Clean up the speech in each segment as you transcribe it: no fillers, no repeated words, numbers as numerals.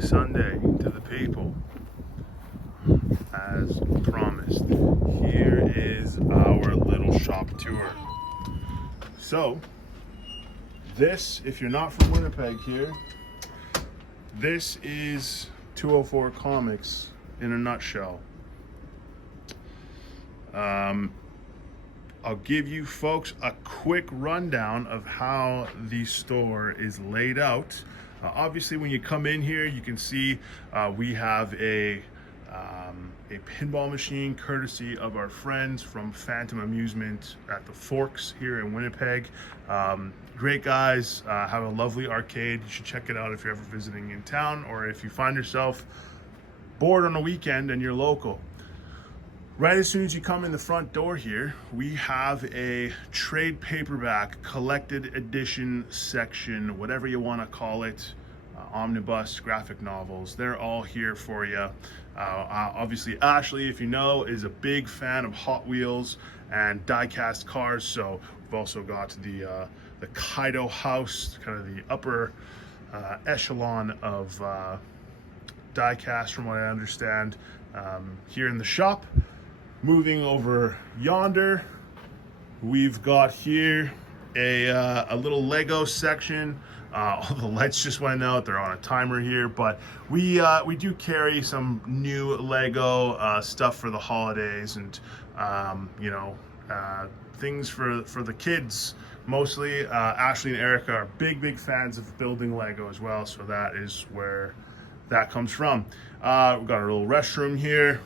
Sunday to the people, as promised. Here is our little shop tour. So, this, if you're not from Winnipeg here, this is 204 Comics in a nutshell. I'll give you folks a quick rundown of how the store is laid out. Obviously, when you come in here, you can see we have a pinball machine courtesy of our friends from Phantom Amusement at the Forks here in Winnipeg. Great guys, have a lovely arcade. You should check it out if you're ever visiting in town, or if you find yourself bored on a weekend and you're local. Right as soon as you come in the front door here, we have a trade paperback collected edition section, whatever you want to call it, omnibus, graphic novels. They're all here for you. Obviously, Ashley, if you know, is a big fan of Hot Wheels and die-cast cars. So we've also got the Kaido House, kind of the upper echelon of die-cast, from what I understand, here in the shop. Moving over yonder, we've got here a little Lego section. All the lights just went out. They're on a timer here, but we do carry some new Lego stuff for the holidays, and things for the kids mostly. Ashley and Erica are big fans of building Lego as well, so that is where that comes from. We've got our little restroom here.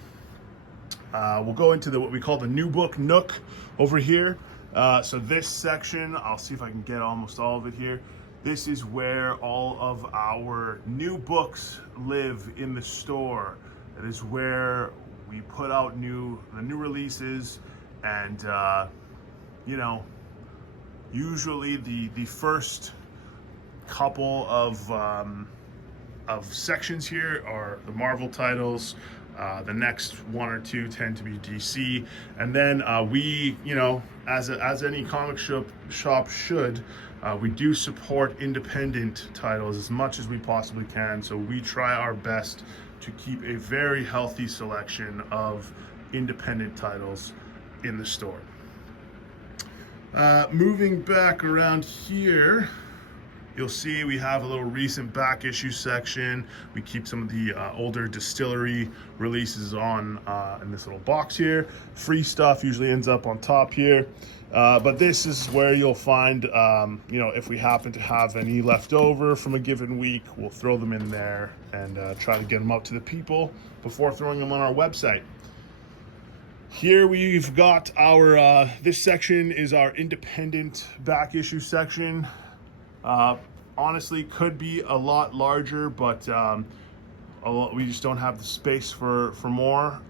We'll go into what we call the new book nook over here. So this section, I'll see if I can get almost all of it here. This is where all of our new books live in the store. It is where we put out the new releases, and usually the first couple of sections here are the Marvel titles. The next one or two tend to be DC, and then we, as any comic shop should, we do support independent titles as much as we possibly can. So we try our best to keep a very healthy selection of independent titles in the store. Moving back around here, you'll see we have a little recent back issue section. We keep some of the older distillery releases on in this little box here. Free stuff usually ends up on top here. But this is where you'll find, if we happen to have any left over from a given week, we'll throw them in there and try to get them out to the people before throwing them on our website. Here we've got our, this section is our independent back issue section. Honestly, could be a lot larger, but we just don't have the space for more.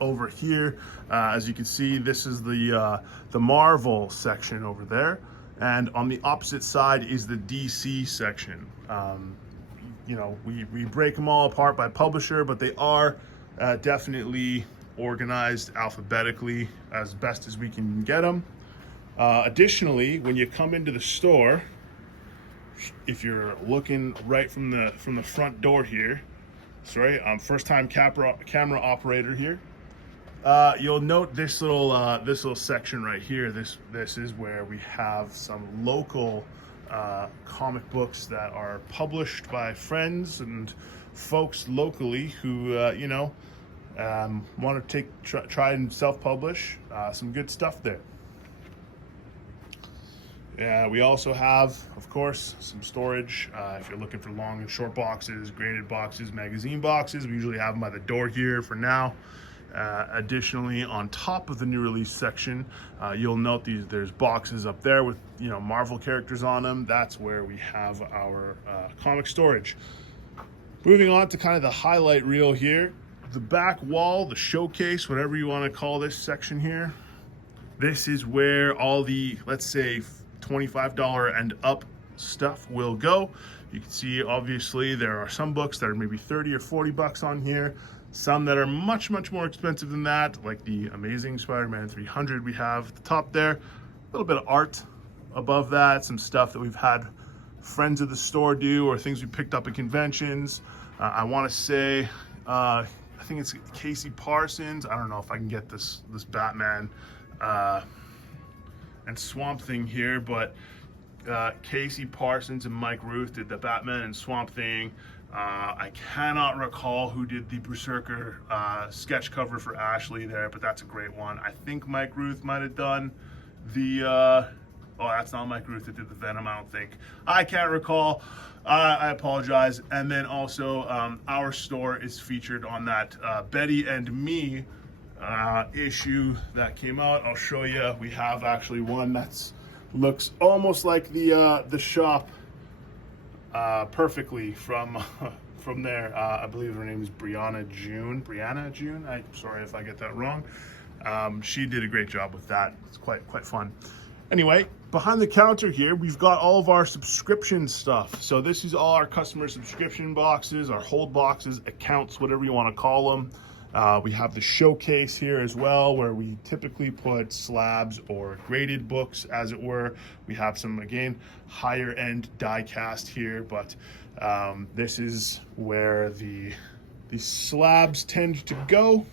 Over here, as you can see, this is the Marvel section over there, and on the opposite side is the DC section. We break them all apart by publisher, but they are definitely organized alphabetically as best as we can get them. Additionally, when you come into the store, if you're looking right from the front door here, sorry, I'm first-time camera operator here. You'll note this little section right here. This is where we have some local comic books that are published by friends and folks locally who want to try and self-publish. Some good stuff there. We also have, of course, some storage. If you're looking for long and short boxes, graded boxes, magazine boxes, we usually have them by the door here for now. Additionally, on top of the new release section, you'll note there's boxes up there with Marvel characters on them. That's where we have our comic storage. Moving on to kind of the highlight reel here, the back wall, the showcase, whatever you want to call this section here. This is where all the, let's say, $25 and up stuff will go. You can see, obviously, there are some books that are maybe 30 or 40 bucks on here. Some that are much more expensive than that, like the Amazing Spider-Man 300 we have at the top there. A little bit of art above that, some stuff that we've had friends of the store do, or things we picked up at conventions. I want to say, I think it's Casey Parsons. I don't know if I can get this Batman and Swamp Thing here, but Casey Parsons and Mike Ruth did the Batman and Swamp Thing. I cannot recall who did the Berserker sketch cover for Ashley there, but that's a great one. I think Mike Ruth might have done the, oh, that's not Mike Ruth that did the Venom, I don't think. I can't recall. I apologize. And then also our store is featured on that Betty and Me issue that came out. I'll show you. We have actually one that's looks almost like the shop perfectly from there. I believe her name is Brianna June. I'm sorry if I get that wrong. She did a great job with that. It's quite fun. Anyway, behind the counter here, we've got all of our subscription stuff. So this is all our customer subscription boxes, our hold boxes, accounts, whatever you want to call them. We have the showcase here as well, where we typically put slabs or graded books, as it were. We have some, again, higher end die cast here, but this is where the slabs tend to go.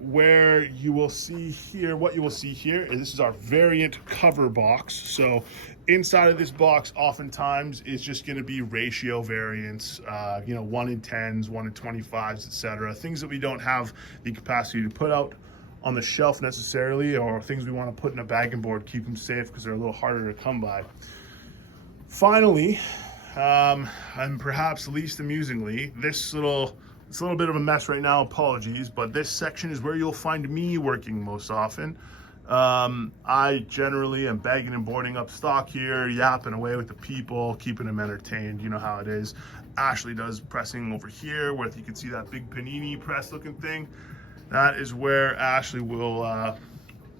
Where you will see here, what you will see here is this is our variant cover box. So inside of this box oftentimes is just going to be ratio variants, 1 in 10s, 1 in 25s, etc. Things that we don't have the capacity to put out on the shelf necessarily, or things we want to put in a bag and board, keep them safe because they're a little harder to come by. Finally, and perhaps least amusingly, it's a little bit of a mess right now, apologies, but this section is where you'll find me working most often. I generally am bagging and boarding up stock here, yapping away with the people, keeping them entertained. You know how it is. Ashley does pressing over here, where you can see that big panini press looking thing. That is where Ashley will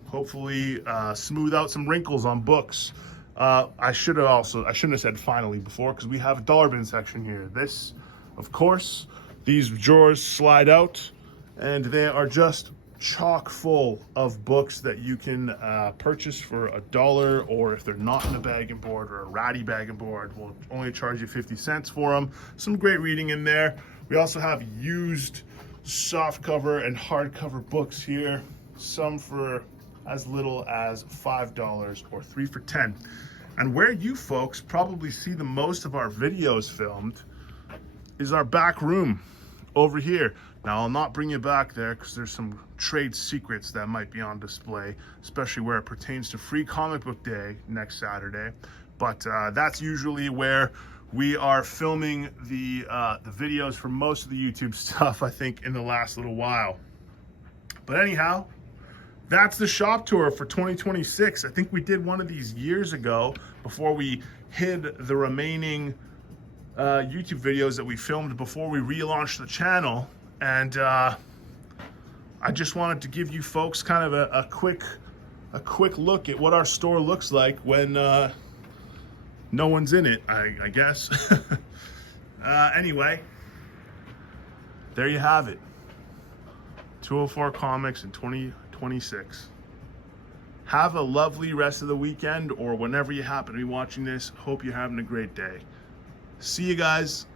hopefully smooth out some wrinkles on books. I shouldn't have said finally before, because we have a dollar bin section here. This, of course, these drawers slide out, and they are just chock full of books that you can purchase for $1, or if they're not in a bag and board or a ratty bag and board, we'll only charge you 50 cents for them. Some great reading in there. We also have used softcover and hardcover books here, some for as little as $5 or 3 for $10. And where you folks probably see the most of our videos filmed is our back room over here. Now, I'll not bring you back there because there's some trade secrets that might be on display, especially where it pertains to Free Comic Book Day next Saturday. But that's usually where we are filming the videos for most of the YouTube stuff, I think, in the last little while. But anyhow, that's the shop tour for 2026. I think we did one of these years ago before we hid the remaining YouTube videos that we filmed before we relaunched the channel. And I just wanted to give you folks kind of a quick look at what our store looks like when no one's in it, I guess. Anyway, there you have it. 204 Comics in 2026. Have a lovely rest of the weekend, or whenever you happen to be watching this. Hope you're having a great day. See you guys.